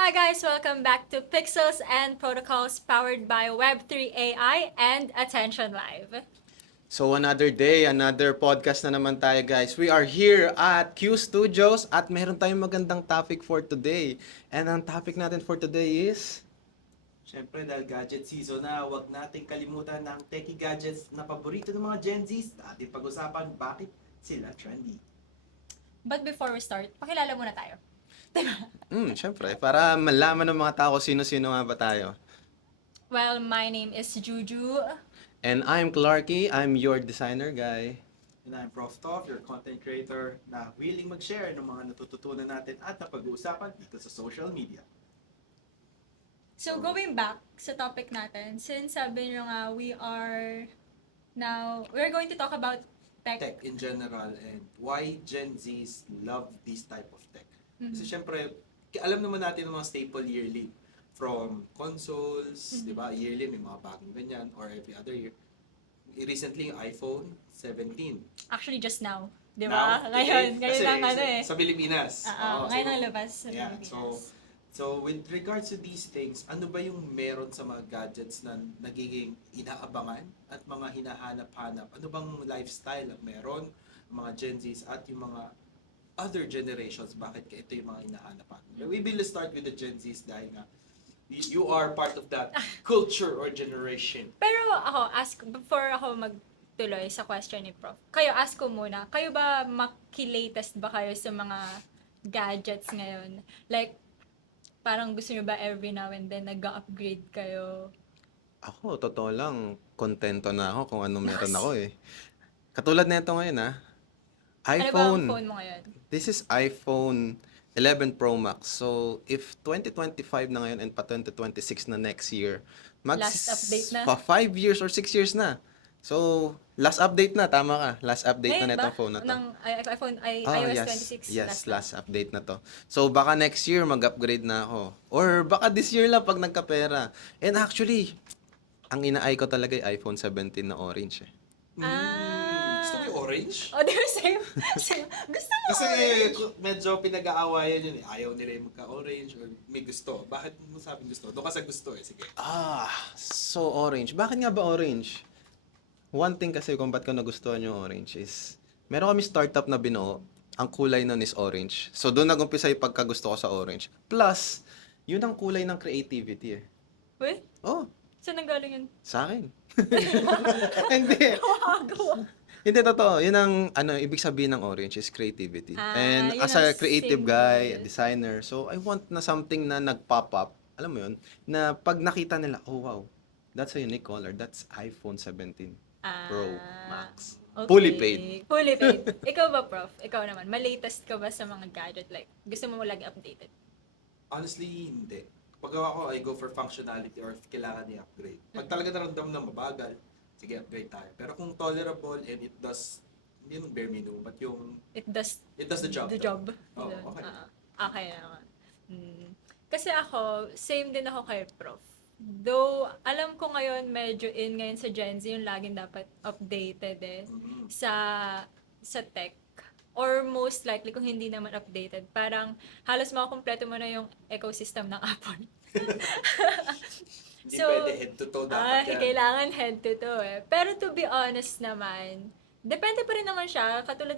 Hi guys, welcome back to Pixels and Protocols powered by Web3 AI and Attention Live. So another day, another podcast na naman tayo guys. We are here at Q Studios at meron tayong magandang topic for today. And ang topic natin for today is... Siyempre, dahil gadget season na, huwag nating kalimutan ng techie gadgets na paborito ng mga Gen Zs na ating pag-usapan bakit sila trendy. But before we start, pakilala muna tayo. Syempre, para malaman ng mga tao sino-sino nga ba tayo. Well, my name is Juju. And I'm Clarky, I'm your designer guy. And I'm Prof. Tov, your content creator na willing mag-share ng mga natututunan natin at napag-uusapan dito sa social media. So going back sa topic natin, since sabi nyo nga we're going to talk about tech. Tech in general and why Gen Zs love this type of tech. Kasi syempre, alam naman natin ng mga staple yearly from consoles, di ba? Yearly may mga bagong ganyan or every other year. Recently, yung iPhone 17. Actually, just now. Di Now, ba? Ngayon kasi lang ano eh. Sa Pilipinas. Ngayon ang labas sa Yeah, Pilipinas. so with regards to these things, ano ba yung meron sa mga gadgets na nagiging inaabangan at mga hinahanap-hanap? Ano bang lifestyle ang meron ng mga Gen Zs at yung mga other generations? Bakit ito yung mga hinahanap-hanap? We will start with the Gen Zs dahil nga you are part of that culture or generation. Pero before ako magtuloy sa question ni Prof, kayo, ask ko muna, kayo ba maki-latest ba kayo sa mga gadgets ngayon? Like, parang gusto nyo ba every now and then nag-upgrade kayo? Ako, totoo lang, kontento na ako kung anong meron ako eh. Katulad na ito ngayon Ano ba iPhone. ang phone mo ngayon? This is iPhone 11 Pro Max. So, if 2025 na ngayon and pa 2026 na next year, Last update na? 5 years or 6 years na. So, last update na, tama ka. Last update Ngayon na ba? netong phone na to. Ng iPhone, iOS 26? Yes, na? last update na to. So, baka next year mag-upgrade na ako. Or baka this year lang pag nagkapera. And actually, ang inaay ko talaga ay iPhone 17 na orange eh. Gusto mo yung orange? Oh, they're same. Same. Gusto mo Kasi orange? medyo pinag-aawayan yun eh. Ayaw nila yung magka-orange or may gusto. Bakit mo sabing gusto? Doon ka sa gusto eh. Sige. So orange. Bakit nga ba orange? One thing kasi kung ba't ko nagustuhan yung orange is, meron kami startup na binuo, ang kulay nun is orange. So doon nag-umpisa yung pagkagusto ko sa orange. Plus, yun ang kulay ng creativity eh. Wait, Oh, saan nanggaling yun? sa akin. Hindi. Gawa. Hindi, totoo. Yun ang, ibig sabihin ng orange is creativity. And Yun as ang a creative guy, a symbol. designer, so I want na something na nag-pop up, alam mo yun, na pag nakita nila, oh wow, that's a unique color. That's iPhone 17 Pro Max. Okay. Fully paid. Fully paid. Ikaw ba, Prof? Ikaw naman, malatest ka ba sa mga gadget? Like, gusto mo lagi updated? Honestly, hindi. Pag ako, I go for functionality or if kailangan i-upgrade. Pag talaga naramdam na mabagal, sige, upgrade tayo. Pero kung tolerable and it does, hindi yung bare minimum, but yung, It does it does the job. the though. job. Oo, Yun. okay. Okay naman. Kasi ako, same din ako kay Prof. Though, alam ko ngayon, medyo in ngayon sa Gen Z, yung laging dapat updated eh. Sa tech. Or most likely, kung hindi naman updated, parang halos makakompleto mo na yung ecosystem ng Apple. Hindi So, pwede head to toe dapat yan. kailangan head to toe eh. Pero to be honest naman, depende pa rin naman siya. Katulad,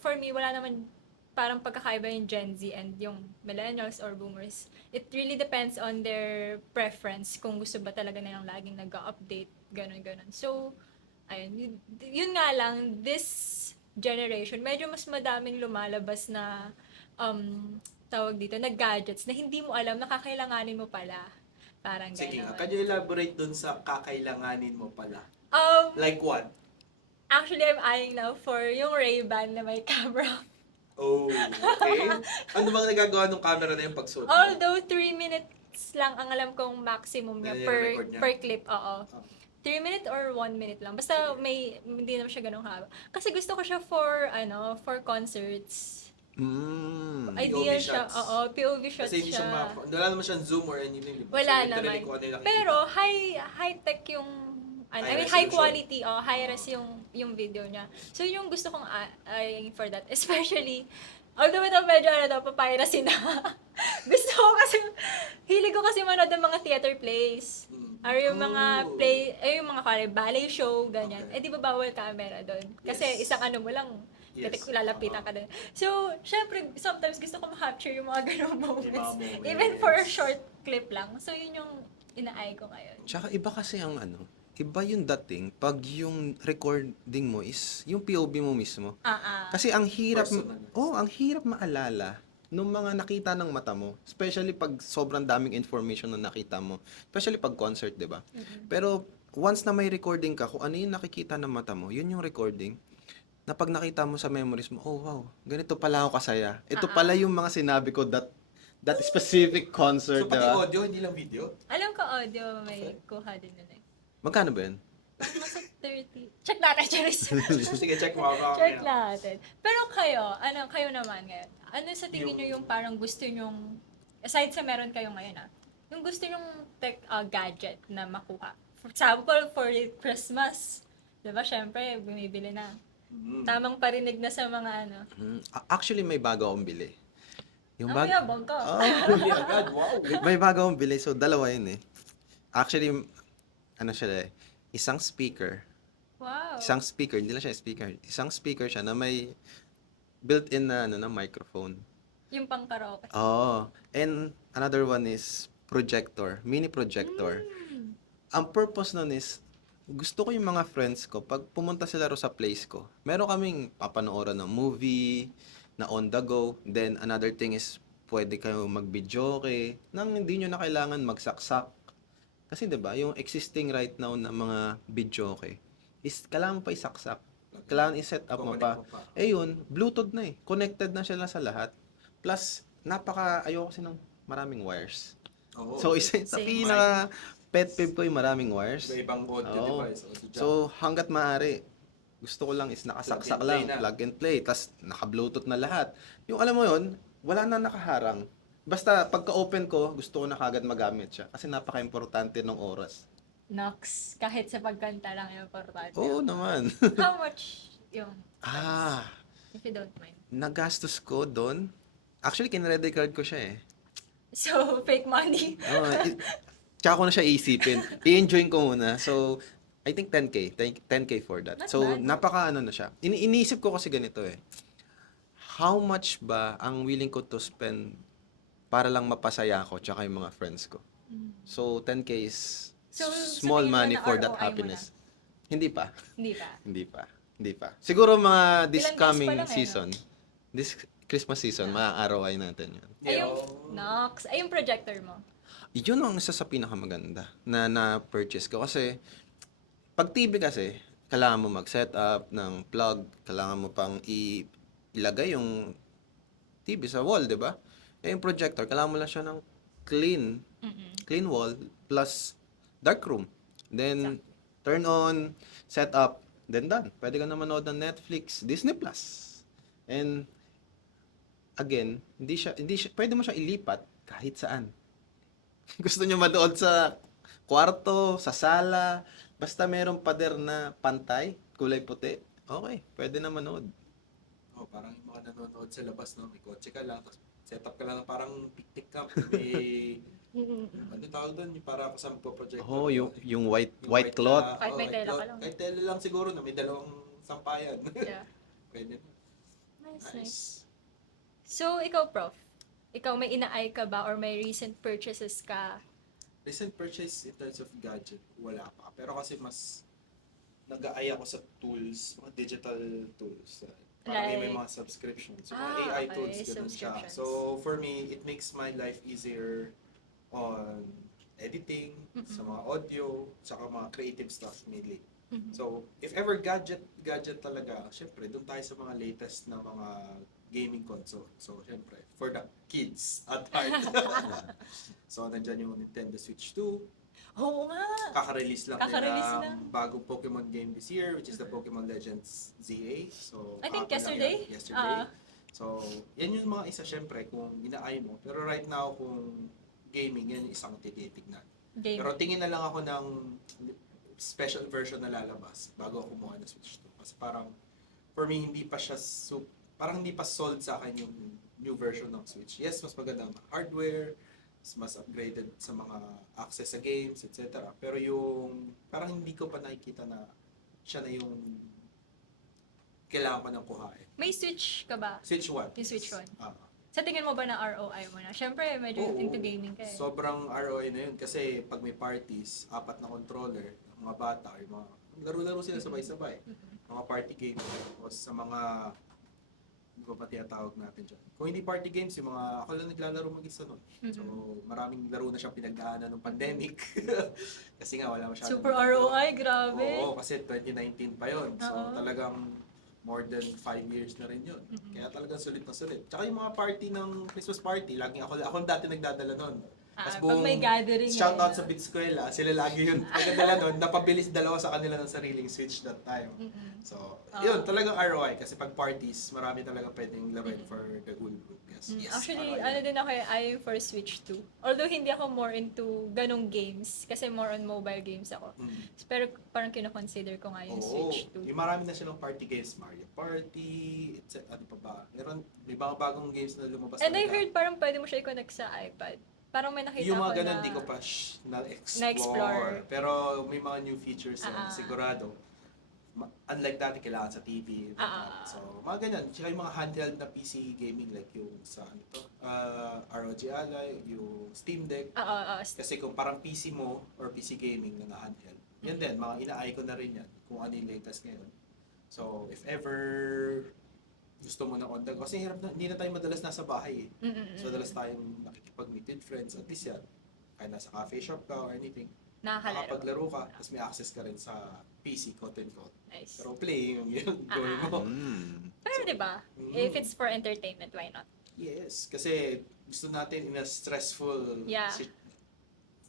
for me, wala naman parang pagkakaiba yung Gen Z and yung millennials or boomers. It really depends on their preference kung gusto ba talaga nilang laging nag-update, ganun. So, ayun, yun nga lang, this generation, medyo mas madaming lumalabas na tawag dito, na gadgets na hindi mo alam, nakakailanganin mo pala. Parang Sige nga, gano'n. can you elaborate dun sa kakailanganin mo pala? Like what? Actually, I'm eyeing now for yung Ray-Ban na may camera. Oh, okay. Ano bang nagagawa ng camera na yung pagsuot mo? Although 3 minutes lang ang alam kong maximum niya Nire-record niya? per clip, oo. Oh. 3 minutes or 1 minute lang. Basta hindi naman siya ganun haba. Kasi gusto ko siya for concerts. Ideal POV siya, shots. oo, POV shots Kasi hindi siya. wala naman siyang zoom or anything. Diba? Wala So, naman. kung ano yung nakikita. Pero high-tech yung High high resolution. quality, high res yung video niya. So yung gusto kong eyeing for that, especially Although ito medyo papiracy na. Gusto ko kasi, hilig ko kasi manood ng mga theater plays. Or yung mga Oh. yung mga ballet show, ganyan. Okay. Eh, di ba bawal camera doon? Kasi Yes. isang ano mo lang, Yes. lalapitan ka doon. So, syempre, sometimes gusto ko ma-capture yung mga ganong moments. moments. Even for a short clip lang. So, yun yung inaay ko ngayon. Tsaka iba kasi ang iba yung dating pag yung recording mo is yung POV mo mismo. Kasi ang hirap, Personal. ang hirap maalala nung mga nakita ng mata mo. Especially pag sobrang daming information na nakita mo. Especially pag concert, di ba? Pero once na may recording ka, kung ano yung nakikita ng mata mo, yun yung recording. Na pag nakita mo sa memories mo, oh wow, ganito pala ako kasaya. Ito pala yung mga sinabi ko that specific concert, So, di pati ba? audio, hindi lang video? Alam ko audio, may kuha din nun eh. Magkano ba yun? Nasa 30. Check natin, Charis. Sige, check mo. Check natin. Pero kayo naman ngayon, ano sa tingin nyo yung parang gusto nyong, aside sa meron kayo ngayon yung gusto nyong tech gadget na makuha? For example, for Christmas, di ba, syempre, bumibili na. Tamang parinig na sa mga Actually, may bago akong bili. Yung Ang mayabang ka. Hindi agad, wow. May bago akong bili. So, dalawa yun eh. Actually, ano siya eh, isang speaker. Wow. Isang speaker, hindi lang siya speaker. Isang speaker siya na may built-in na, na microphone. Yung pang karaoke. Oh, and another one is projector, mini projector. Ang purpose nun is, gusto ko yung mga friends ko, pag pumunta sila ro sa place ko, meron kaming papanooran ng movie, na on the go. Then, another thing is, pwede kayo mag-videoke, nang hindi nyo na kailangan magsaksak. Kasi 'di ba, yung existing right now na mga videoke is kailangan mo pa isaksak. Kailangan i-set up mo pa. Kukonek mo pa. Eh yun, Bluetooth na eh. Connected na sila sa lahat. Plus, ayoko kasi ng maraming wires. Oo. So, isa sa Same. pinaka pet peeve ko yung maraming wires. Iba-ibang audio Oo. device. Audio jack. So, hanggat maaari, gusto ko lang is nakasaksak Plug and play lang, na. plug and play, tas naka-Bluetooth na lahat. Yung alam mo yun, wala na nakaharang. Basta pagka-open ko, gusto ko na kagad magamit siya kasi napaka-importante ng oras. Nox, kahit sa pagkanta lang yung importante. Oo naman. How much yung, if you don't mind? Nagastos ko doon. Actually, kinredit card ko siya eh. So, fake money. Tsaka ko na siya iisipin. I-enjoy ko muna. So, I think 10K. 10K for that. Not So, bad. napaka na siya. Iniisip ko kasi ganito eh. How much ba ang willing ko to spend para lang mapasaya ako tsaka yung mga friends ko? So, 10K is So, small sabihin mo money na for ROI that mo happiness. Hindi pa. Hindi pa. Hindi pa. Siguro mga this Ilang days coming pa lang eh, no? season, this Christmas season, maa-ROI natin yun. Ay, yung, Yo. Nox, ay yung projector mo. Yun ang isa sa pinakamaganda na na-purchase ko. Kasi, pag TV kasi, kailangan mo mag-set up ng plug, kailangan mo pang ilagay yung TV sa wall, di ba? Eh, yung projector, kailangan mo lang siya ng clean wall, plus dark room. Then, turn on, set up, then done. Pwede ka na manood ng Netflix, Disney Plus. And, again, hindi siya, pwede mo siya ilipat kahit saan. Gusto nyo manood sa kwarto, sa sala, basta merong pader na pantay, kulay puti, okay, pwede na manood. Oh, parang yung mga nanonood sa labas, no? May kotse ka lang, tapos set up ka lang ng parang picnic camp. May, ano tawag doon? Yung para kasama po project. Oh, yung white cloth. Kahit may tela ka lang. Kahit tela lang siguro na may dalawang sampayan. Yeah. Pwede na. Nice. Nice. So, ikaw, Prof, ikaw may inaay ka ba or may recent purchases ka? Recent purchase in terms of gadget, wala pa. Pero kasi mas nag-aaya ako sa tools, mga digital tools. Parang may Like- mga subscriptions, yung Ah, mga AI okay, tools, ganun siya. subscriptions. So, for me, it makes my life easier on editing, sa mga audio, saka mga creative stuff mainly. So, if ever gadget talaga, syempre, doon tayo sa mga latest na mga gaming console. So, syempre, for the kids at heart. So, nandyan yung Nintendo Switch 2. Oo nga. Kaka-release lang Kaka-release nila lang. ang bagong Pokemon game this year, which is the Pokemon Legends ZA. So, I think kahapon lang yesterday? yan, yesterday. Ah. So, yan yung mga isa syempre kung inaay mo. Pero right now, kung gaming, yan yung isang tinitignan. Game. Pero tingin na lang ako ng special version na lalabas bago ako kumuha ng Switch 2. Kasi parang, for me, hindi pa siya parang hindi pa sold sa akin yung new version ng Switch. Yes, mas magandang hardware, mas upgraded sa mga access sa games, etc. Pero yung parang hindi ko pa nakikita na siya na yung kailangan ko nang kuhain. May Switch ka ba? Switch 1. Yung Switch 1. Ah. Sa tingin mo ba na ROI mo na? Siyempre, medyo Oo. into gaming ka eh. Sobrang ROI na yun kasi pag may parties, 4 na controller, mga bata, yung mga laro-laro sila sabay-sabay. Mga party games o sa mga hindi ko pa tinatawag natin dyan. Kung hindi party games, yung mga ako lang naglalaro mag-isa nun. So, maraming laro na siyang pinagdaanan ng pandemic. Kasi nga, wala masyadong... Super ROI, grabe. Oo, kasi 2019 pa yon. So, Oo. talagang more than 5 years na rin yun. Kaya talagang sulit na sulit. Tsaka yung mga party ng Christmas party, laging ako dati nagdadala nun. Pag may gathering. Shout out sa Bitsquela, sila lagi yun. Pagkadala nun, napabilis dalawa sa kanila ng sariling Switch that time. So, yun, talagang ROI. Kasi pag parties, marami talaga pwedeng laruin for the whole group. Yes, Actually, ROI. ano din ako eyeing for Switch 2. Although hindi ako more into ganong games. Kasi more on mobile games ako. Pero parang kino-consider ko nga yung Switch 2. Yung marami na silang party games, Mario Party, etc. Ano pa ba? May mga bagong games na lumabas. And I talaga. heard parang pwede mo siya i-connect sa iPad. Parang may nakita Yung ko mga ganun, na... di ko pa na-explore. Na-explore. Pero may mga new features na sigurado. Unlike dati, kailangan sa TV. So, mga ganyan. Tsaka yung mga handheld na PC gaming, like yung sa ano to, ROG Ally, yung Steam Deck. Kasi kung parang PC mo or PC gaming na handheld, yan din, mga ina-eye ko na rin yan kung ano yung latest ngayon. So, if ever gusto mo ng on the go, kasi hirap na, hindi na tayo madalas nasa bahay eh. So, madalas tayong nakikipag-meet with friends, at least yan, kaya nasa cafe shop ka or anything, Nakakalaro. makapaglaro ka, tapos may access ka rin sa PC, quote and quote. Nice. Pero playing yung yun, gawin mo. Pero diba, if it's for entertainment, why not? Yes, kasi gusto natin in a stressful Yeah.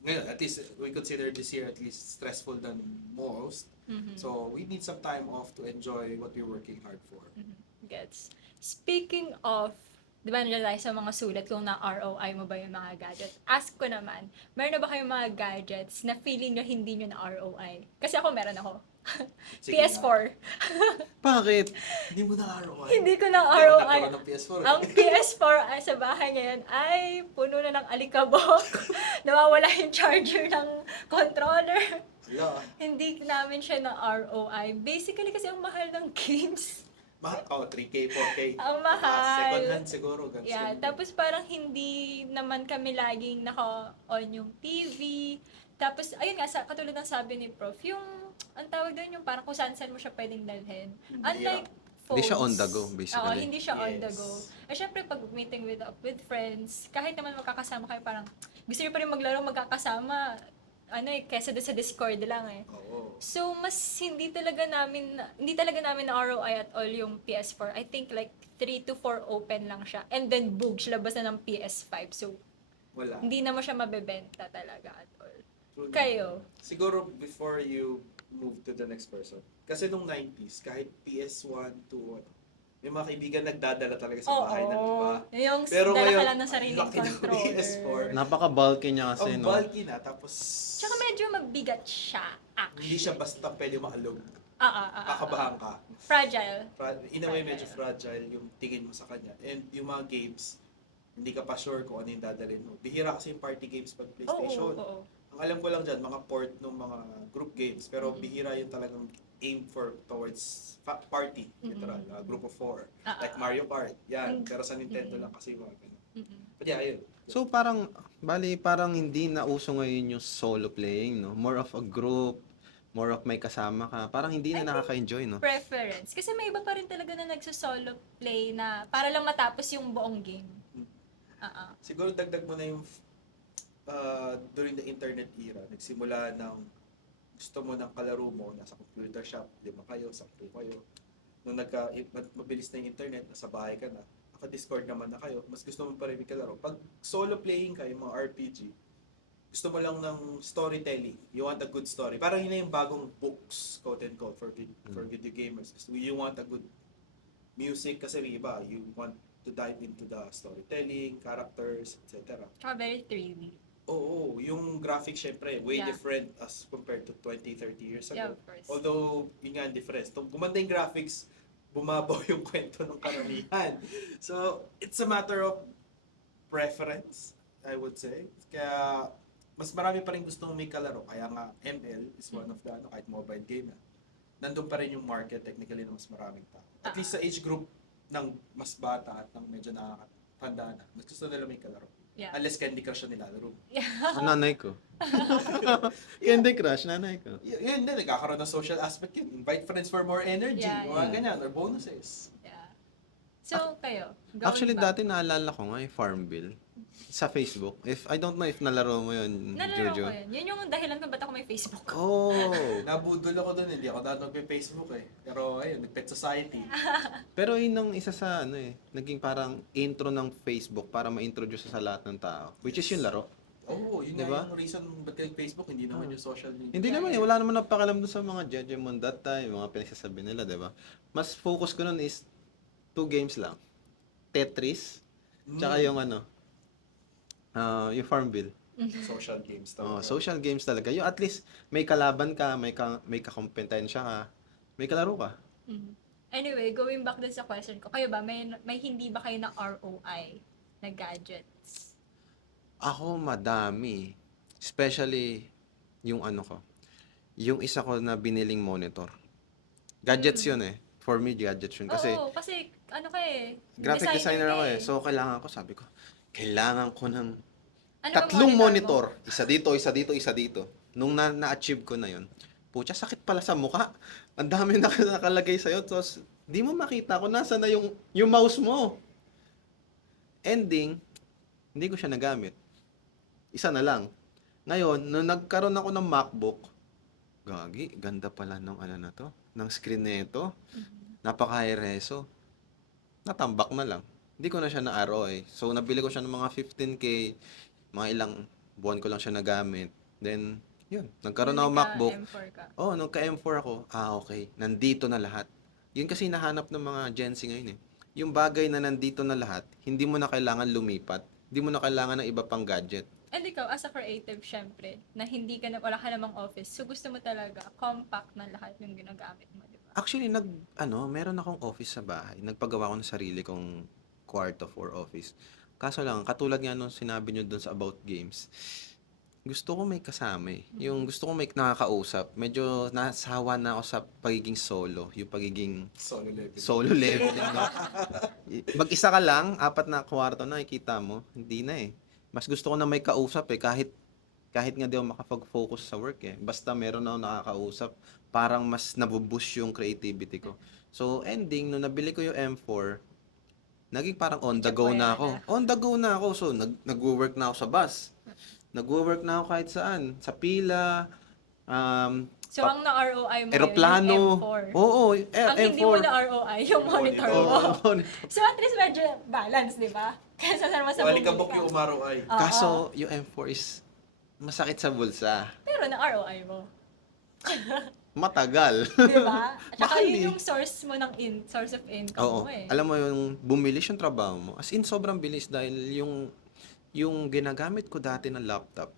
ngayon, at least we consider this year at least stressful than most. So, we need some time off to enjoy what we're working hard for. Gets. Speaking of, di ba nandiyan tayo sa mga sulat kung na-ROI mo ba yung mga gadgets? Ask ko naman, meron na ba kayong mga gadgets na feeling nyo hindi nyo na-ROI? Kasi ako meron ako. Sige PS4. Bakit? Hindi mo na ROI. Hindi ko Hindi na-ROI. ako ng PS4. Ang PS4 ay sa bahay ngayon ay puno na ng alikabok. Nawawala yung charger ng controller. Wala. Hindi namin siya na ROI. Basically kasi ang mahal ng games. Mahal? Oh, 3K, 4K. Ang mahal. Second hand siguro. Ganun Yeah, siguro. tapos parang hindi naman kami laging naka-on yung TV. Tapos, ayun nga, katulad ng sabi ni Prof, yung, ang tawag doon yung parang kung saan-saan mo siya pwedeng dalhin. Unlike phones. Hindi siya on the go, basically. Oo, hindi siya on the Yes. go. At syempre, pag meeting with friends, kahit naman magkakasama kayo, parang gusto niyo pa rin maglaro magkakasama, kesa doon sa Discord lang eh. Oo. So, hindi talaga namin na ROI at all yung PS4. I think like 3 to 4 open lang siya. And then, boogs, labas na ng PS5. So, Wala. hindi naman siya mabebenta talaga at all. True. Kayo? Siguro before you move to the next person. Kasi nung 90s, kahit PS1, 2, may mga kaibigan nagdadala talaga sa bahay ng iba. Yung Pero dala ka ngayon, lang ng sariling laki ng controller. PS4. Napaka-bulky niya kasi, Ang no? bulky na, tapos Tsaka medyo mabigat siya, actually. hindi siya basta pwede maalog. Ah. Kakabahan ka. Fragile. In a way, medyo fragile yung tingin mo sa kanya. And yung mga games, hindi ka pa sure kung ano yung dadalhin mo. Bihira kasi yung party games pag PlayStation. Oo. Ang alam ko lang dyan, mga port ng mga group games. Pero bihira yung talagang aim towards party. Literal, group of 4. Like Mario Kart. Yan. Pero sa Nintendo lang kasi yung mga ganun. But yeah, ayun. So parang hindi na uso ngayon yung solo playing, no? More of a group, more of may kasama ka. Parang hindi na nakaka-enjoy, no? Preference. Kasi may iba pa rin talaga na nagso-solo play na para lang matapos yung buong game. Siguro dagdag mo na yung during the internet era, nagsimula ng gusto mo ng kalaro mo, nasa computer shop, 5 kayo, 10 kayo. Nung mabilis na yung internet, nasa bahay ka na, naka-Discord naman na kayo, mas gusto mo pa rin kalaro. Pag solo playing kayo, mga RPG, gusto mo lang ng storytelling. You want a good story. Parang yun na yung bagong books, quote and quote, for video gamers. You want a good music kasi may iba. You want to dive into the storytelling, characters, etc. Tsaka very thrilling. Oo, yung graphics syempre, way Yeah. different as compared to 20, 30 years ago. Yeah, of course. Although, yun nga ang difference. Gumanda yung graphics, bumabaw yung kwento ng karamihan. So, it's a matter of preference, I would say. Kaya, mas marami pa rin gustong may kalaro. Kaya nga, ML is one of the, kahit mobile game na, nandun pa rin yung market technically na mas maraming tao. At least sa age group ng mas bata at ng medyo nakakatanda na, mas gusto nila may kalaro. Yeah. Unless Candy Crush na nilalaro. Ang nanay ko. Candy Crush, nanay ko. Yun din, nagkakaroon ng social aspect yun. Invite friends for more energy. Yeah, Mga ganyan, or bonuses. Yeah. So, kayo? going Actually, back. dati naalala ko nga yung Farmville sa Facebook. I don't know if nalaro mo yun, Nalaro Jojo. ko yun. Yun yung dahilan kung ba't ako may Facebook. Oh. Nabudol ako doon, hindi ako dahil magpe-Facebook eh. Pero ayun, nag-Pet Society. Pero yun ang isa sa naging parang intro ng Facebook para ma-introduce sa lahat ng tao. Which is yung laro. Oo, yun Diba? nga yung reason ba't kayo Facebook, hindi naman yung social media. Hindi naman wala naman napakalam doon sa mga Jejemon that time, yung mga pinagsasabi nila, di ba? Mas focus ko nun is 2 games lang. Tetris, tsaka yung yung Farmville. Social games Oh, talaga. social games talaga. Yung at least may kalaban ka, may kakompetensya ka, may kalaro ka. Mhm. Anyway, going back dun sa question ko, kayo ba, may hindi ba kayo na ROI na gadgets? Ako madami. Especially yung ko. Yung isa ko na biniling monitor. Gadgets yun eh. For me, gadgets yun. Kasi Oo, kasi ano ka eh, graphic designer ako ka eh. So kailangan ko, sabi ko, kailangan ko ng Ano ba tatlong monitor monitor. Isa dito, isa dito, isa dito. Nung na-achieve ko na yun, pucha, sakit pala sa mukha. Ang dami na nakalagay sa'yo. Tapos, di mo makita kung nasa na yung mouse mo. Ending, hindi ko siya nagamit. Isa na lang. Ngayon, nung nagkaroon ako ng MacBook, gagi, ganda pala ng na to, ng screen nito. Napaka-high reso. Natambak na lang. Hindi ko na siya na-ROI. So, nabili ko siya ng mga 15K, mga ilang buwan ko lang siya nagamit. Then, yun, nagkaroon ako ng MacBook. M4 ka. Oh, nung ka-M4 ako, okay, nandito na lahat. Yun kasi nahanap ng mga Gen Z ngayon eh. Yung bagay na nandito na lahat, hindi mo na kailangan lumipat. Hindi mo na kailangan ng iba pang gadget. And ikaw, as a creative, syempre, na hindi ka na, wala ka namang office, so gusto mo talaga compact na lahat yung ginagamit mo, di ba? Actually, meron akong office sa bahay. Nagpagawa ko ng sarili kong kwarto for office. Kaso lang, katulad nga nung sinabi nyo dun sa about games, gusto ko may kasama eh. Yung gusto ko may nakakausap. Medyo nasawa na ako sa pagiging solo. Yung pagiging Solo level. solo leveling, no? Mag-isa ka lang, 4 na kwarto na, nakikita mo. Hindi na eh. Mas gusto ko na may kausap eh. Kahit nga di ako makapag-focus sa work eh. Basta meron ako nakakausap, parang mas nabuboost yung creativity ko. So, ending, nung nabili ko yung M4, naging parang on the go na ako. On the go na ako. So, nag-work na ako sa bus. Nag-work na ako kahit saan. Sa pila, So, ang na-ROI mo eroplano. yun, yung M4. Oo, Ang hindi mo na-ROI, yung monitor Oo, mo. monitor. So, at least medyo balance, di ba? Kaysa naman sa Walikabok bumili yung ka. umaroy. Oo. Kaso, yung M4 is masakit sa bulsa. Pero na-ROI mo. Matagal. Di ba? At saka Mahal yun eh. yung source mo ng source of income Oo. mo eh. Alam mo yung bumilis yung trabaho mo. As in, sobrang bilis dahil yung ginagamit ko dati ng laptop,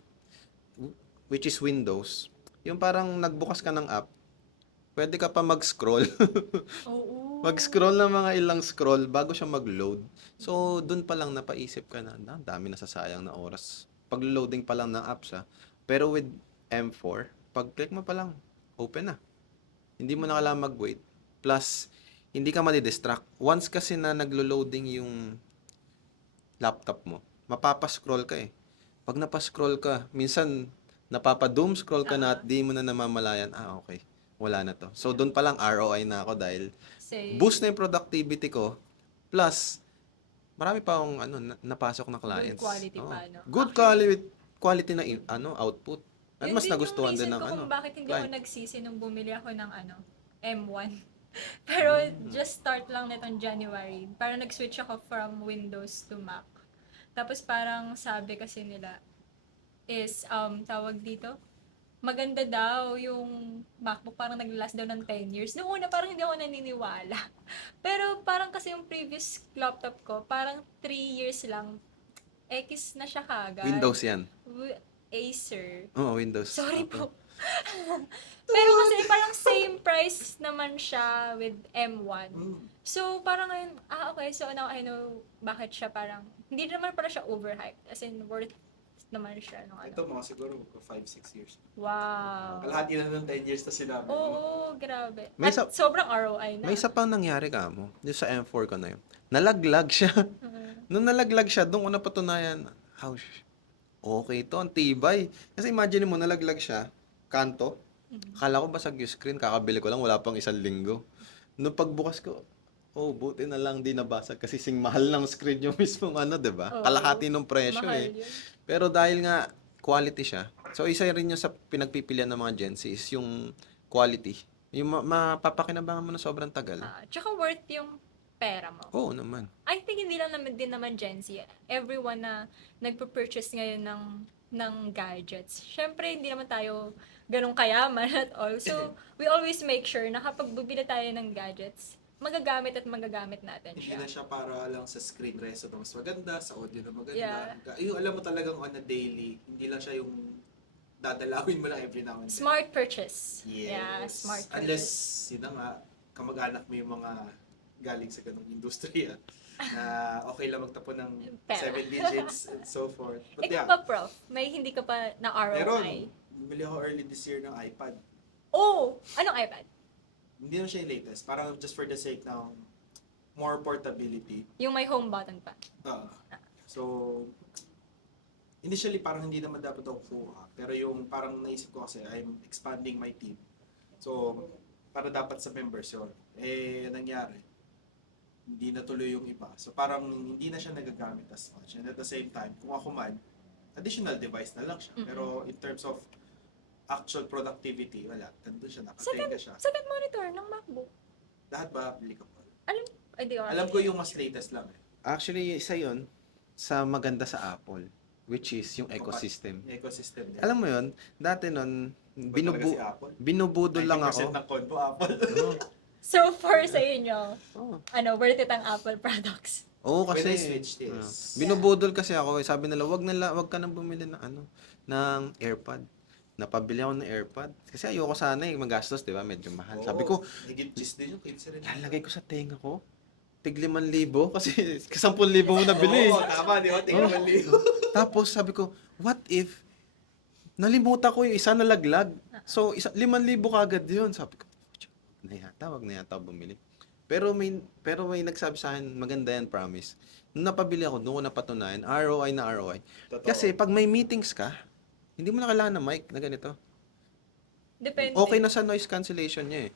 which is Windows, yung parang nagbukas ka ng app, pwede ka pa mag-scroll. Oo. Mag-scroll ng mga ilang scroll bago siya mag-load. So, dun pa lang napaisip ka na, dami nasasayang na oras. Pag-loading pa lang ng apps Pero with M4, pag-click mo pa lang, open na. Hindi mo na kailangan mag-wait. Plus, hindi ka madidistract. Once kasi na naglo-loading yung laptop mo, mapapascroll ka eh. Pag napascroll ka, minsan napapa-doom scroll ka na at di mo na namamalayan, okay, wala na to. So, doon pa lang ROI na ako dahil Say, boost na yung productivity ko. Plus, marami pa akong napasok na clients. quality Oo. pa, no? Good quality na output. At yun mas din nagustuhan yung din reason ng ko kung bakit hindi ako client. nagsisi nung bumili ako ng M1. Pero just start lang nitong January. Parang nag-switch ako from Windows to Mac. Tapos parang sabi kasi nila is, tawag dito, maganda daw yung MacBook, parang nag-last daw ng 10 years. Noong una, parang hindi ako naniniwala. Pero parang kasi yung previous laptop ko, parang 3 years lang, X na siya kagad. Windows yan. Acer. Oo, Windows. Sorry Okay. po. Pero kasi parang same price naman siya with M1. Mm. So, parang ngayon, okay, so now I know bakit siya parang, hindi naman pala siya overhyped. As in, worth naman siya nung Ito ano. mga siguro 5-6 years. Wow. Kalahati na ng 10 years na sinabi mo. Oo, grabe. May At sobrang ROI na. May isa pang nangyari ka mo, yung sa M4 ko na yun. Nalaglag siya. Mhm. Nung nalaglag siya, doon ko napatunayan, okay to, ang tibay. Kasi imagine mo, nalaglag siya, kanto. Akala ko basag yung screen, kakabili ko lang, wala pang 1 linggo. Nung pagbukas ko, buti na lang di nabasag kasi sing mahal ng screen yung mismong ano, 'di ba? Oo. Kalahati ng presyo Mahal eh. yun. Pero dahil nga quality siya. So isa rin yung sa pinagpipilian ng mga Gen Z is yung quality. Yung mapapakinabangan mo na sobrang tagal. Tsaka worth yung pera mo. Oo naman. I think hindi lang naman din naman Gen Z. Everyone na nagpo-purchase ngayon ng gadgets. Syempre, hindi naman tayo ganun kayaman at all. So, we always make sure na kapag bibili tayo ng gadgets, magagamit natin Hindi siya. na siya para lang sa screen reso na mas maganda, sa audio na maganda. Yeah. Yung alam mo talagang on a daily, hindi lang siya yung dadalawin mo lang every now and then. Smart purchase. Yes. Yeah, smart purchase. Unless, yun na nga, kamag-anak mo yung mga galing sa ganung industriya na okay lang magtapon ng Pera. 7 digits and so forth. But Ikaw yeah, ba, Prof? May hindi ka pa na meron. ROI? Bumili ako early this year ng iPad. Oh! Anong iPad? Hindi na siya yung latest. Parang just for the sake ng more portability. Yung may home button pa. So, initially parang hindi naman dapat ako kuha. Pero yung parang naisip ko kasi, I'm expanding my team. So, para dapat sa members yun. Nangyari. Hindi natuloy yung iba. So, parang hindi na siya nagagamit as much. And at the same time, kung ako man, additional device na lang siya. Pero in terms of actual productivity, wala. Nandun siya, nakatenga siya. Second monitor ng MacBook. Lahat ba applicable? Alam Alam ko yung mas latest lang eh. Actually, isa yun sa maganda sa Apple, which is yung ecosystem. Yung ecosystem niya. Alam mo yun, dati nun, Ba talaga si Apple? binubudol lang 90% ako. ng combo Apple. Oo. So, for sa inyo, Oo. worth it ang Apple products. Oo, When kasi I switched this. binubudol kasi ako. Sabi nila, wag ka nang bumili ng ng AirPod. Napabili ako ng AirPod. Kasi ayoko sana magastos, 'di ba? Medyo mahal. Sabi ko, higit gis din yung kids rin. lalagay ko sa tenga ko. Tig 5,000 kasi 10,000 mo nabili. Oo, tama, di ba? Tingnan mo liho. Tapos sabi ko, what if nalimutan ko yung isa na laglag? So, 5,000 kagad yun. Sabi ko, wag na yata bumili. Pero may nagsabi sa akin, maganda yan, promise. Nung napabili ako, doon ko napatunayan, ROI na ROI. Totoo. Kasi pag may meetings ka, hindi mo na kailangan ng mic na ganito. Depende. Okay na sa noise cancellation niya eh.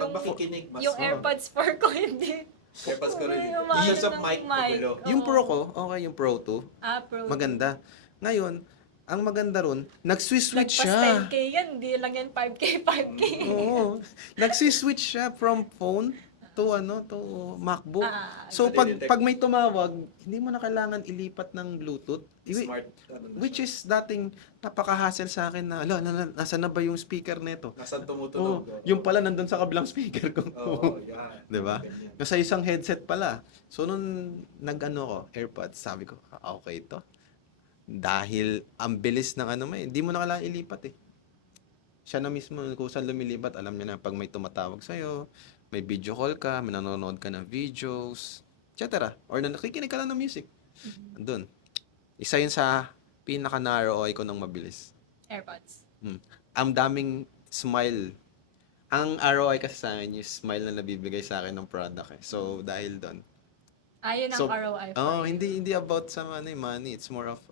Pag makikinig, mas Yung AirPods 4 ko, hindi. AirPods ko rin. Yung mga Use of ng mic, mic. pagulo. Yung Oo. Pro ko, okay, yung Pro 2, Pro. maganda. Ngayon, ang maganda ron, nag-switch Nagpas siya. 10K yan, di lang yan 5K, 5K. Oo. Nagsi-switch siya from phone to MacBook. So pag may tumawag, hindi mo na kailangan ilipat ng Bluetooth. Smart. Which is dating napaka-hassle sa akin na, nasa na ba yung speaker nito? Nasaan Oh, tumutunog? yung pala nandun sa kabilang speaker ko. Oo, yan. 'Di ba? Ganyan. Kasi isang headset pala. So nung ko, AirPods, sabi ko, okay to. Dahil ang bilis ng hindi mo na kailangan ilipat eh. Siya na mismo kung saan lumilipat, alam niya na pag may tumatawag sa'yo, may video call ka, may nanonood ka ng videos, etc. Or nakikinig ka lang ng music. Andun. Isa yun sa pinaka-ROI ko ng mabilis. AirPods. Ang daming smile. Ang ROI kasi sa akin, yung smile na nabibigay sa akin ng product eh. So, dahil doon. Yun ang So, ROI for you. hindi about sa money. It's more of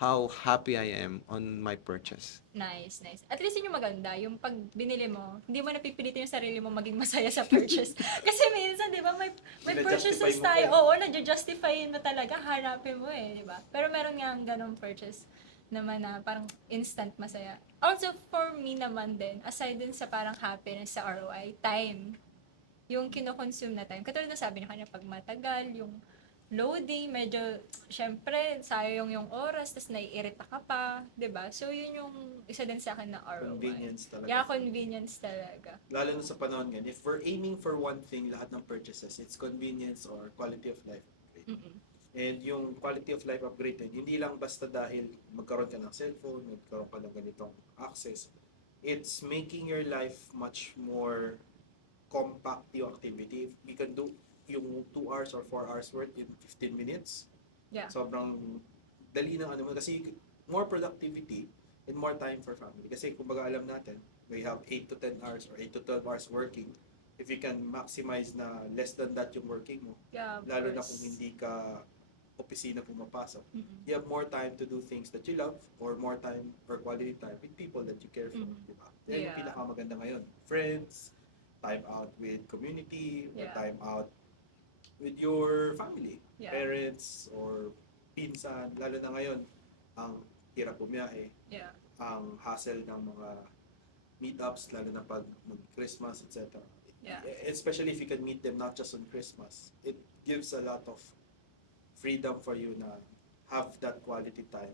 how happy I am on my purchase. Nice. At least yun yung maganda. Yung pag binili mo, hindi mo napipilitin yung sarili mo maging masaya sa purchase. Kasi minsan, di ba, may purchases Nina-justify mo tayo. pa Oo, na-justify mo talaga. Hanapin mo di ba? Pero meron nga ang ganong purchase naman na parang instant masaya. Also, for me naman din, aside din sa parang happiness sa ROI, time. Yung kinoconsume na time. Katulad na sabi niya kanya, pag matagal, yung loading, medyo, syempre, sayang yung oras, tapos naiirita ka pa, 'di ba? So, yun yung isa din sa akin na ROI. Convenience talaga. Yeah, convenience talaga. Lalo na sa panahon ngayon, if we're aiming for one thing, lahat ng purchases, it's convenience or quality of life upgrade. And yung quality of life upgrade, hindi lang basta dahil magkaroon ka ng cellphone, magkaroon ka ng ganitong access. it's making your life much more compact yung activity. We can do yung 2 hours or 4 hours worth in 15 minutes. Yeah. Sobrang dali ng ano mo kasi more productivity and more time for family. Kasi kumbaga alam natin, we have 8 to 10 hours or 8 to 12 hours working. If you can maximize na less than that yung working mo, Yeah, of lalo na course. kung hindi ka opisina pumapasok, Mm-mm. you have more time to do things that you love or more time or quality time with people that you care for, Mhm. di ba? Yan yung Yeah. pinakamaganda ngayon. Friends, time out with community, or Yeah. time out with your family, Yeah. parents, or pinsan, lalo na ngayon, ang hirap bumiyahe, Yeah. ang hassle ng mga meetups, lalo na pag mag-Christmas, etc. Yeah. Especially if you can meet them not just on Christmas, it gives a lot of freedom for you na have that quality time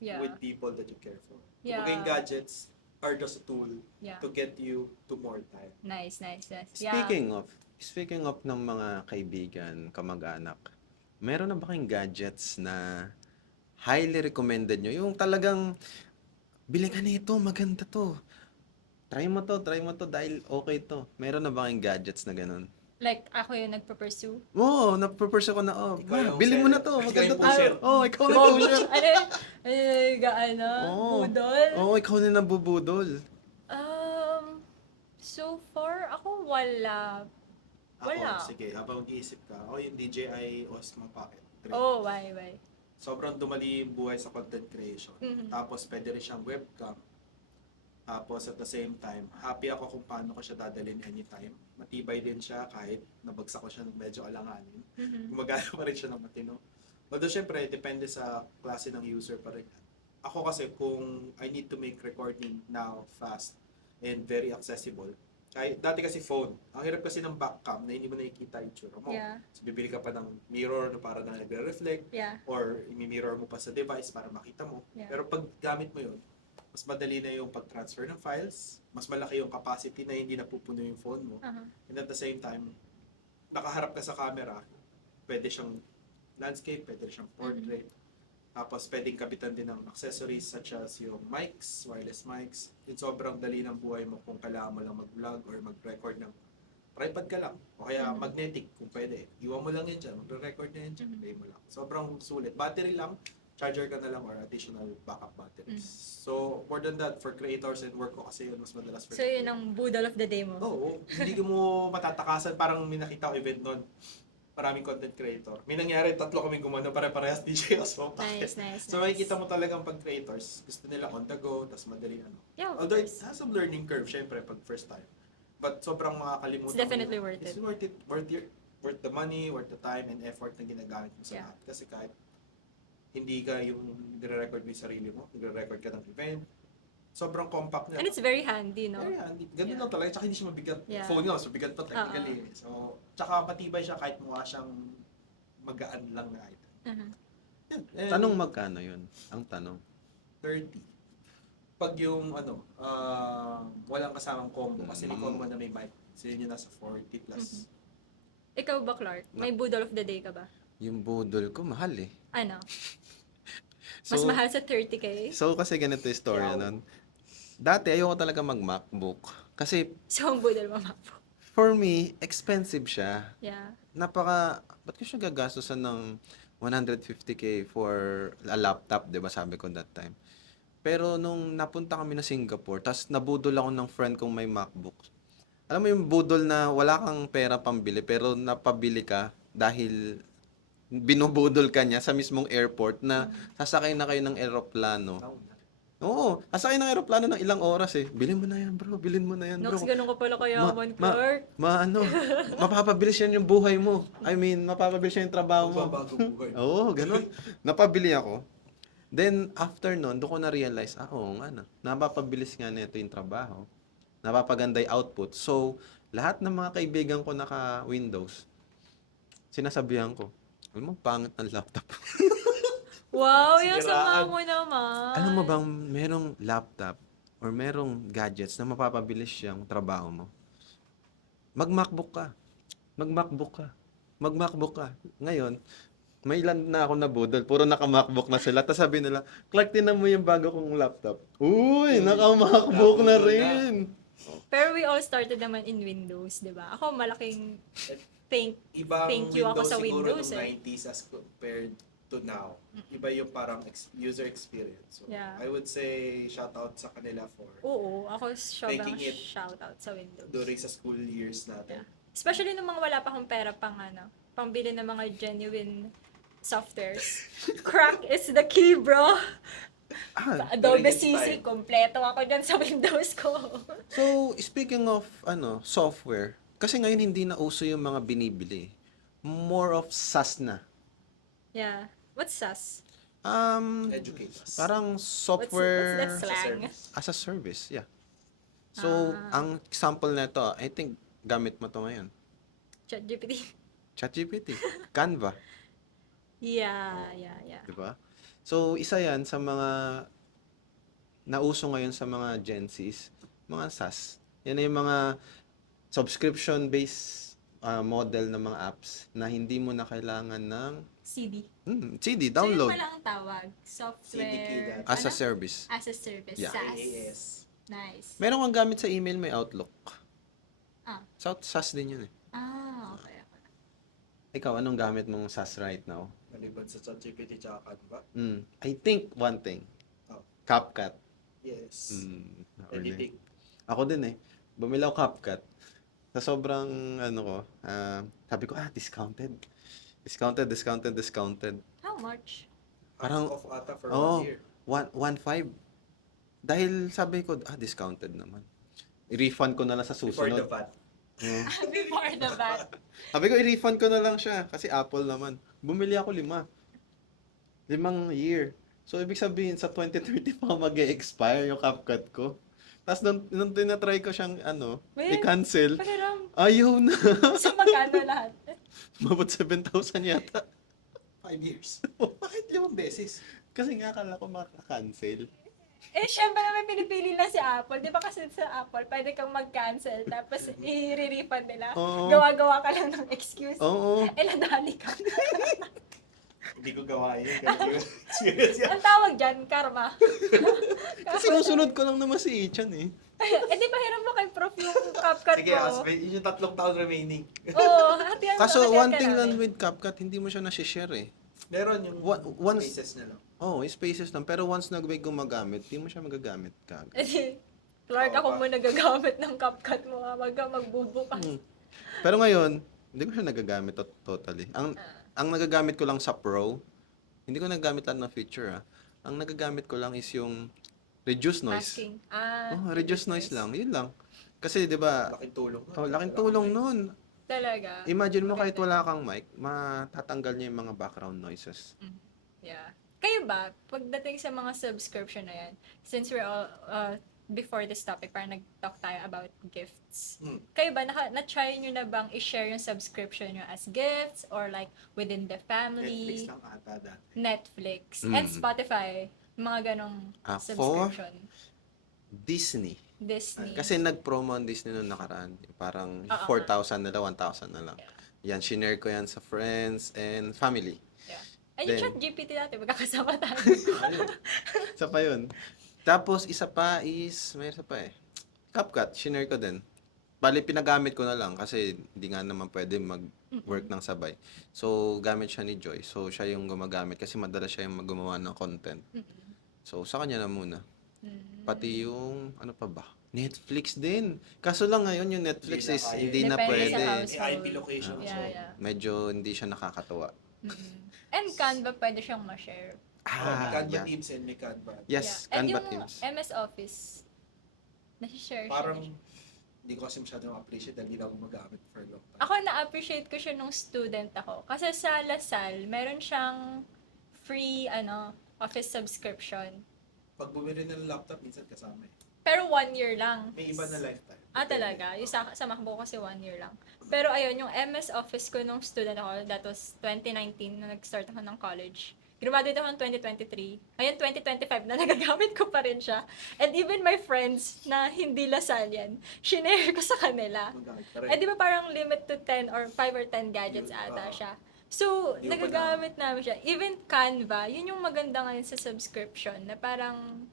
Yeah. with people that you care for. Yeah. Kumbaga yung gadgets are just a tool Yeah. to get you to more time. Nice. Yeah. Speaking of ng mga kaibigan, kamag-anak, meron na ba kayong gadgets na highly recommended nyo? Yung talagang, bili ka nito, maganda to. Try mo to dahil okay to. Meron na ba kayong gadgets na ganun? Like, ako yung nagpa-pursue. Oo, napupursue ko na, Ikaw ma, yung bili mo na seller. to, Ikaw maganda yung to. pusher. Ikaw na pusher. Gaano? Oo. Budol? Ikaw na nabubudol. So far, ako wala. Wala. Ako, sige, habang mag-iisip ka, ako yung DJI Osmo Pocket 3. Oh, why? Sobrang dumali yung buhay sa content creation. Mhm. Tapos pwede rin siyang webcam. Tapos at the same time, happy ako kung paano ko siya dadalhin anytime. Matibay din siya kahit nabagsak ko siya ng medyo alanganin. Mhm. Gumagana pa rin siya ng matino. Although syempre, depende sa klase ng user pa rin. Ako kasi kung I need to make recording now fast and very accessible, dati kasi phone, ang hirap kasi ng backcam na hindi mo nakikita yung tsura mo. Yeah. So bibili ka pa ng mirror na para na nagre-reflect Yeah. or i-mirror mo pa sa device para makita mo. Yeah. Pero pag gamit mo yun, mas madali na yung pag-transfer ng files, mas malaki yung capacity na hindi napupuno yung phone mo. Uh-huh. And at the same time, nakaharap ka sa camera, pwede siyang landscape, pwede siyang portrait. Tapos pwedeng kapitan din ng accessories such as yung mics, wireless mics. Yung sobrang dali ng buhay mo kung kailangan mo lang mag-vlog or mag-record ng tripod ka lang. O kaya magnetic kung pwede. Iwan mo lang yan dyan, magre-record na yan dyan, play mo lang. Sobrang sulit. Battery lang, charger ka na lang or additional backup batteries. So, more than that, for creators and work ko kasi yun mas madalas for So, yun ang budol of the day mo. Oo, hindi ko mo matatakasan. Parang may nakita ko event nun. Maraming content creator. May nangyari, 3 kami gumano, pare-parehas DJ Osmo. Nice. So makikita mo talagang pag creators, gusto nila on the go, tas madali ano. Yeah, of Although it course. has a learning curve, syempre, pag first time. But sobrang makakalimutan. It's definitely mo. worth It's it. worth the money, worth the time and effort na ginagamit mo sa Yeah. lahat. Kasi kahit hindi ka yung nire-record mo yung sarili mo, nire-record ka ng event, sobrang compact niya. And it's very handy, no? Yeah, ganun Yeah. lang talaga. Tsaka hindi siya mabigat. Yeah. Phone nga, mas mabigat pa technically. So, tsaka matibay siya kahit mukha siyang magaan lang na item. Uh-huh. Yan. And Tanong magkano yun? Ang tanong. 30. Pag yung walang kasamang combo, kasi may combo na may mic. So yun yung nasa 40 plus. Ikaw ba, Clark? May budol of the day ka ba? Yung budol ko, mahal eh. Ano? Mas mahal sa 30K? So, kasi ganito yung story Wow. nun. Dati, ayoko talaga mag-MacBook. Kasi, So, ang budol mo, MacBook. for me, expensive siya. Yeah. Ba't ko siya gagastosan ng 150K for a laptop, di ba? Sabi ko that time. Pero nung napunta kami na Singapore, tas nabudol ako ng friend kong may MacBook. Alam mo yung budol na wala kang pera pambili, pero napabili ka dahil binubudol ka niya sa mismong airport na sasakay na kayo ng eroplano. Nauna. Oo, sasakay ng eroplano ng ilang oras eh. Bilhin mo na yan, bro. Bilhin mo na yan, bro. Nox, ganun ka pala kayaman, Clark. Mapapabilis yan yung buhay mo. I mean, mapapabilis yan yung trabaho mo. Magbabago buhay. Oo, ganun. Napabili ako. Then, after nun, doon ko na-realize, oo nga na. Napapabilis nga nito yung trabaho. Napapaganda yung output. So, lahat ng mga kaibigan ko naka-Windows, sinasabihan ko, alam mo, pangit ng laptop. Wow, yung sama Siniraan. mo naman. Alam mo bang merong laptop or merong gadgets na mapapabilis yung trabaho mo? Mag-MacBook ka. Mag-MacBook ka. Mag-MacBook ka. Ngayon, may ilan na ako nabudol, puro naka-MacBook na sila. Tapos sabi nila, Clark, tinan mo yung bago kong laptop. Uy, naka-MacBook na rin. Pero we all started naman in Windows, di ba? Ako malaking thank Ibang you ako Windows sa siguro Windows nung eh. 90s as compared to now. Iba yung parang user experience. So, Yeah. I would say shout out sa kanila for Oo, ako sobrang Taking it shoutout sa Windows. during sa school years natin. Especially nung mga wala pa akong pera pambili ng mga genuine softwares. Crack is the key, bro. Adobe during this CC, time. kompleto ako dyan sa Windows ko. So, speaking of software, kasi ngayon hindi na uso yung mga binibili. More of SaaS na. Yeah. What's SaaS? Educate us. Parang What's software that slang? as a service, yeah. So, ang example nito, I think gamit mo to ngayon. ChatGPT. ChatGPT, Canva, Yeah. 'di ba? So, isa 'yan sa mga nauso ngayon sa mga Gen Zs, mga SaaS. Yan ay yung mga subscription-based model ng mga apps na hindi mo na kailangan ng CD. CD, So, yun download pala ang tawag. Software. CDK as a ano? service. As a service. Yeah. SaaS. AAS. Nice. Meron kang gamit sa email, may Outlook. Ah. SaaS din yun eh. Okay. Ikaw, anong gamit mong SaaS right now? Maliban sa ChatGPT tsaka Canva. I think one thing. Oh. CapCut. Yes. Ako din. Editing. Ako din eh. Bumili ako CapCut. Sa sobrang sabi ko, discounted. Discounted. How much? Parang- Half off ata for Oo. 1 year. 1.5. Dahil sabi ko, discounted naman. I-refund ko na lang sa Before the susunod. VAT. Oo. Before the VAT. Sabi ko, i-refund ko na lang siya. Kasi Apple naman. Bumili ako 5. 5 year. So, ibig sabihin, sa 2030 pa mag-expire yung CapCut ko. Tapos, nung tinatry ko siyang, Well, i-cancel, Pahiram. ayaw na. Sa magkano lahat? Mabot 7,000 yata. 5 years. Bakit 5 beses? Kasi nga, akala ko makaka-cancel. Syempre naman pinipili lang si Apple. Di ba kasi sa Apple, pwede kang mag-cancel, tapos i-refund nila. Oo. Gawa-gawa ka lang ng excuse. Oo. Nadali ka. Hindi ko gawa yun. Ganun yung experience yan. Ang tawag dyan, karma. Kasi sinusunod ko lang naman si Ichan eh. Di ba hiram mo kay Prof yung CapCut Sige, mo? yun yung 3 taon remaining. Oo, hatiyan mo. Kaso hatiyan one ka thing namin. lang with CapCut, hindi mo siya nasi-share eh. Meron yung Once, spaces na lang. spaces lang. Pero once nag-may gumagamit, hindi mo siya magagamit kagad. Clark, Oo ako pa. muna gagamit ng CapCut mo. Wag ka magbubukas. Pero ngayon, hindi ko siya nagagamit totally. Ang nagagamit ko lang sa Pro, hindi ko nagagamit lahat ng feature Ang nagagamit ko lang is yung reduce noise. Masking. Reduce noise lang. Yun lang. Kasi 'di ba, Laking tulong. laking tulong nun. Talaga. Imagine mo kahit wala kang mic, matatanggal niya yung mga background noises. Yeah. Kayo ba, pagdating sa mga subscription na yan, since we're all, before this topic, parang nag-talk tayo about gifts. Kayo ba, na-try nyo na bang i-share yung subscription nyo as gifts or like within the Netflix family? lang ata dati. Netflix. And Spotify. Mga ganong Ako? subscription. Disney. Disney. Kasi nag-promo ang Disney noong nakaraan. Parang Oo 4,000 na lang, 1,000 na lang. Yan, shinare ko yan sa friends and family. Yeah. Ay, yung Then- ChatGPT natin, magkakasama tayo. Isa pa yun. Tapos, isa pa is, may isa pa eh. CapCut, shinare ko din. Bali, pinagamit ko na lang kasi hindi nga naman pwede mag-work ng sabay. So, gamit siya ni Joy. So, siya yung gumagamit kasi madalas siya yung gumawa ng content. So, sa kanya na muna. Pati yung, ano pa ba? Netflix din. Kaso lang ngayon yung Netflix Hindi na is kaya. hindi na Depende pwede. sa house. IP location Yeah, siya. yeah. Medyo hindi siya nakakatawa. And Canva, pwede siyang ma-share. May Canva yeah. Teams and may Canva. Yes, Yeah. And Canva yung Teams. MS Office, nasi-share Parang siya. hindi ko kasi masyadong appreciate dahil hindi na ako magamit for a long time. Ako na-appreciate ko siya nung student ako. Kasi sa LaSalle, meron siyang free office subscription. Pag bumili ng laptop, minsan kasama eh. Pero 1 year lang. May iba na lifetime. Talaga? Yung sa MacBook kasi 1 year lang. Pero ayun, yung MS Office ko nung student ako, that was 2019 na nag-start ako ng college. Graduate ako ng 2023. Ngayon, 2025 na nagagamit ko pa rin siya. And even my friends na hindi Lasallian, shinare ko sa kanila. Magamit pa rin. Eh, di ba parang limit to 10 or 5 or 10 gadgets ata siya. So, Hindi mo pa nagagamit namin siya. Even Canva, yun yung maganda ngayon sa subscription na parang,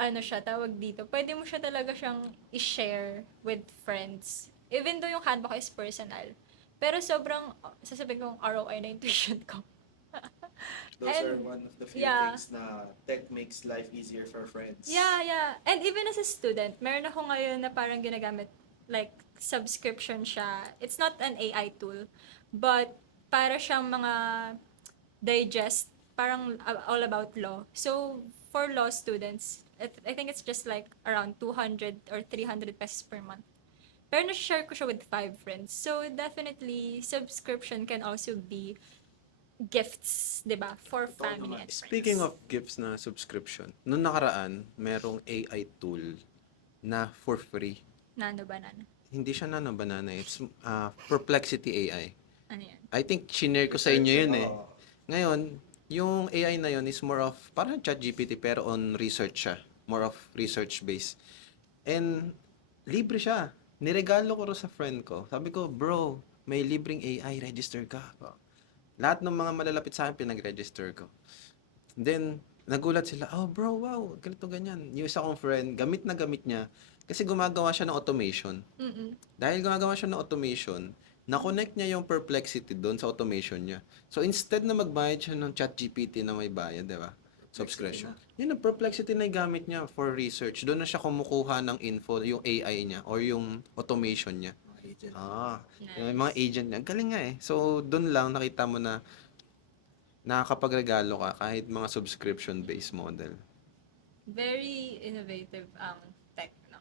ano siya, tawag dito, pwede mo siya talaga siyang i-share with friends. Even though yung Canva ko is personal. Pero sobrang, sasabihin kong ROI na yung tuition ko. Those are And, one of the few yeah. things na tech makes life easier for friends. Yeah. And even as a student, meron ako ngayon na parang ginagamit, like, subscription siya. It's not an AI tool, but para siyang mga digest, parang all about law. So, for law students, I think it's just like around 200 or 300 pesos per month. Pero na-share ko siya with 5 friends. So, definitely, subscription can also be gifts, di ba? For Totoo family naman. and friends. Speaking of gifts na subscription, nung nakaraan, merong AI tool na for free. Nano banana. Hindi siya Nano Banana, it's Perplexity AI. Ano yan? I think shinare ko sa inyo yun eh. Oo. Ngayon, yung AI na yun is more of, parang ChatGPT pero on research siya. More of research based. And, libre siya. Niregalo ko rin sa friend ko. Sabi ko, bro, may libreng AI, register ka. Lahat ng mga malalapit sa akin, pinag-register ko. Then, nagulat sila, oh bro, wow, ganito ganyan. Yung isa kong friend, gamit na gamit niya, kasi gumagawa siya ng automation. Mm-mm. Dahil gumagawa siya ng automation, na-connect niya yung Perplexity doon sa automation niya. So, instead na magbayad siya ng ChatGPT na may bayad, di ba? Subscription. Yun ang Perplexity na yung gamit niya for research. Doon na siya kumukuha ng info, yung AI niya, or yung automation niya. Mga agent. Yung mga agent niya. Ang galing nga eh. So, doon lang nakita mo na nakakapagregalo ka kahit mga subscription-based model. Very innovative ang tech, no?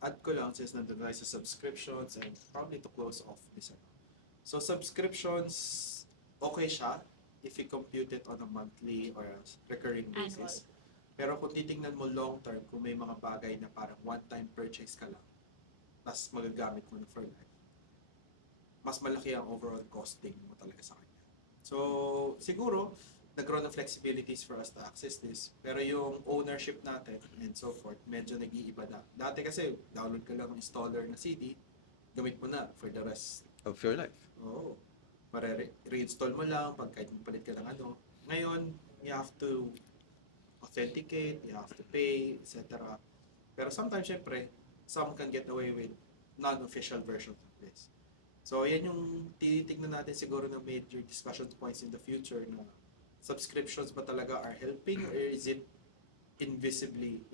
Add ko lang since nandun tayo sa subscriptions and probably to close off this. So subscriptions, okay siya if you compute it on a monthly or a recurring basis. Pero kung titingnan mo long term, kung may mga bagay na parang one-time purchase ka lang, tas magagamit mo na for life, mas malaki ang overall costing mo talaga sa kanya. So, siguro, nagkaroon ng flexibilities for us to access this. Pero yung ownership natin and so forth, medyo nag-iiba na. Dati kasi, download ka lang ng installer na CD, gamit mo na for the rest. Of your life. Oo. Reinstall mo lang pag kahit magpalit ka ng ano. Ngayon, you have to authenticate, you have to pay, etc. Pero sometimes, syempre, some can get away with non-official versions of this. So, yan yung tinitignan natin siguro na major discussion points in the future na subscriptions ba talaga are helping or is it invisibly,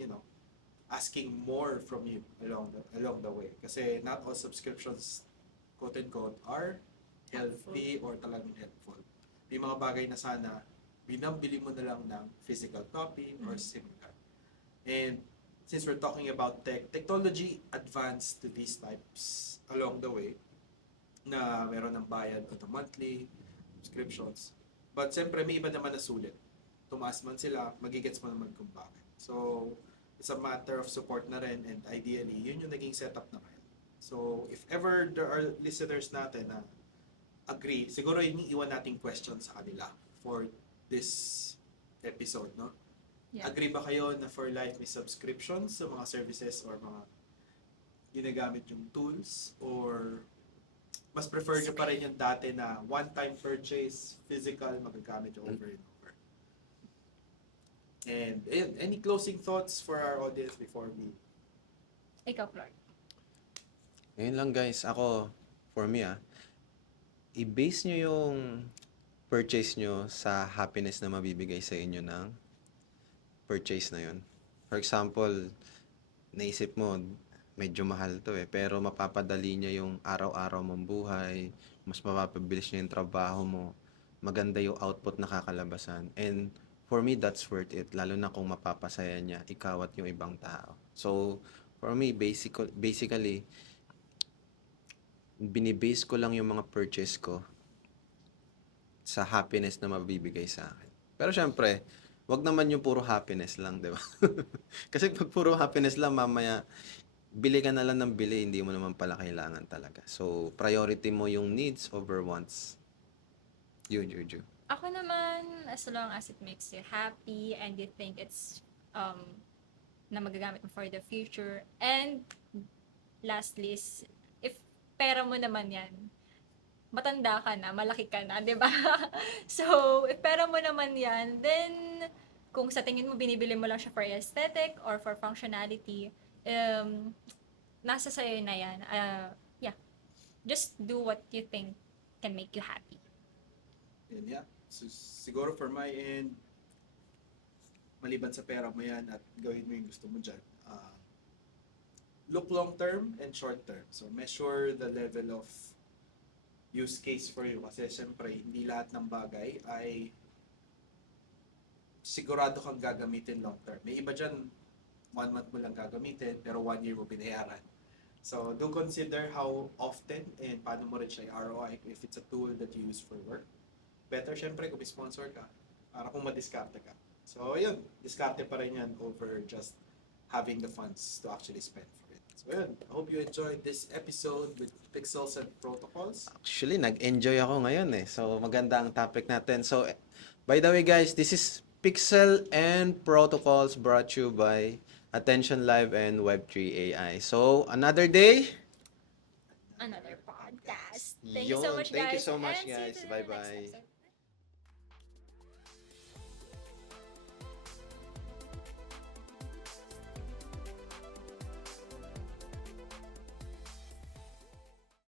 asking more from you along the way? Kasi not all subscriptions, quote-unquote, are healthy or talagang helpful. May mga bagay na sana binabili mo na lang ng physical copy or similar. And since we're talking about technology advanced to these types along the way, na meron ng bayad on a monthly subscriptions. But siyempre, may iba naman na sulit. Tumaas man sila, magigets mo naman kung bakit. So, it's a matter of support na rin and ideally, yun yung naging setup na ngayon. So, if ever there are listeners natin na agree, siguro yun yung iwan nating question sa kanila for this episode, no? Yeah. Agree ba kayo na for life may subscriptions sa mga services or mga ginagamit yung tools or mas prefer nyo pa rin yung dati na one-time purchase, physical, magagamit yung over and over. And ayun, any closing thoughts for our audience before we... Ikaw, Clark. Ngayon lang guys, ako, for me i-base nyo yung purchase nyo sa happiness na mabibigay sa inyo ng purchase na yun. For example, naisip mo, medyo mahal to pero mapapadali niya yung araw-araw mong buhay, mas mapapabilis niya yung trabaho mo, maganda yung output na kakalabasan. And for me, that's worth it, lalo na kung mapapasaya niya ikaw at yung ibang tao. So, for me, basically, binibase ko lang yung mga purchase ko sa happiness na mabibigay sa akin. Pero syempre, wag naman yung puro happiness lang, di ba? Kasi pag puro happiness lang, mamaya, bili ka na lang ng bili, hindi mo naman pala kailangan talaga. So, priority mo yung needs over wants. Yun. Ako naman, as long as it makes you happy and you think it's na magagamit mo for the future. And lastly is, if pera mo naman yan, matanda ka na, malaki ka na, di ba? So, if pera mo naman yan, then, kung sa tingin mo binibili mo lang siya for aesthetic or for functionality, nasa sa'yo na yan. Yeah. Just do what you think can make you happy. And yeah, so, siguro for my end, maliban sa pera mo yan at gawin mo yung gusto mo dyan, look long term and short term. So measure the level of use case for you kasi syempre hindi lahat ng bagay ay sigurado kang gagamitin long term. May iba dyan, 1 month mo lang gagamitin pero 1 year mo binayaran. So do consider how often and paano mo rin siya i-ROI if it's a tool that you use for work. Better syempre kung may sponsor ka para kung madiskarte ka. So yun, diskarte pa rin yan over just having the funds to actually spend for it. So yun, I hope you enjoyed this episode with Pixels and Protocols. Actually, nag-enjoy ako ngayon eh. So, maganda ang topic natin. So, by the way guys, this is Pixel and Protocols brought to you by Attention Live and Web3 AI. So, another day. Another podcast. Thank you so Yun. much, Thank you guys. so much, and see you guys. to the next Bye-bye. episode.